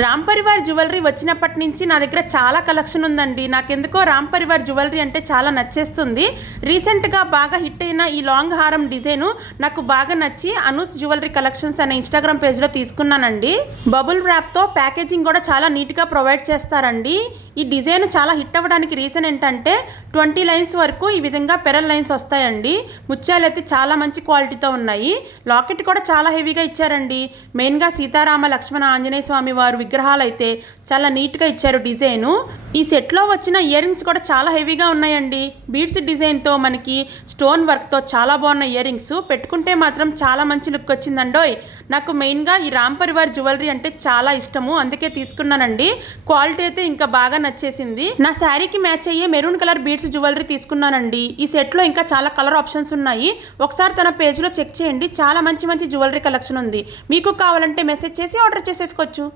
Ram Parivar jewellery వచ్చినప్పటి నుంచి నా దగ్గర చాలా కలెక్షన్ ఉందండి. నాకెందుకో రామ్ పరివార్ జ్యువెలరీ అంటే చాలా నచ్చేస్తుంది. రీసెంట్గా బాగా హిట్ అయిన ఈ లాంగ్ హారం డిజైను నాకు బాగా నచ్చి అనూస్ జ్యువెలరీ కలెక్షన్స్ అనే ఇన్స్టాగ్రామ్ పేజ్లో తీసుకున్నానండి. బబుల్ ర్యాప్తో ప్యాకేజింగ్ కూడా చాలా నీట్గా ప్రొవైడ్ చేస్తారండి. ఈ డిజైన్ చాలా హిట్ అవ్వడానికి రీజన్ ఏంటంటే 20 లైన్స్ వరకు ఈ విధంగా పెరల్ లైన్స్ వస్తాయండి. ముత్యాలు అయితే చాలా మంచి క్వాలిటీతో ఉన్నాయి. లాకెట్ కూడా చాలా హెవీగా ఇచ్చారండి. మెయిన్గా సీతారామ లక్ష్మణ ఆంజనేయ స్వామి వారు విగ్రహాలు అయితే చాలా నీట్గా ఇచ్చారు డిజైను. ఈ సెట్లో వచ్చిన ఇయర్ రింగ్స్ కూడా చాలా హెవీగా ఉన్నాయండి. బీడ్స్ డిజైన్తో మనకి స్టోన్ వర్క్తో చాలా బాగున్న ఇయర్ రింగ్స్ పెట్టుకుంటే మాత్రం చాలా మంచి లుక్ వచ్చిందండోయ్. నాకు మెయిన్గా ఈ రామ్ పరివార్ జ్యువెలరీ అంటే చాలా ఇష్టము, అందుకే తీసుకున్నానండి. క్వాలిటీ అయితే ఇంకా బాగా నచ్చేసింది. నా శారీకి మ్యాచ్ అయ్యే మెరూన్ కలర్ బీడ్స్ జ్యువెలరీ తీసుకున్నానండి. ఈ సెట్లో ఇంకా చాలా కలర్ ఆప్షన్స్ ఉన్నాయి. ఒకసారి తన పేజ్లో చెక్ చేయండి. చాలా మంచి మంచి జ్యువెలరీ కలెక్షన్ ఉంది. మీకు కావాలంటే మెసేజ్ చేసి ఆర్డర్ చేసేసుకోవచ్చు.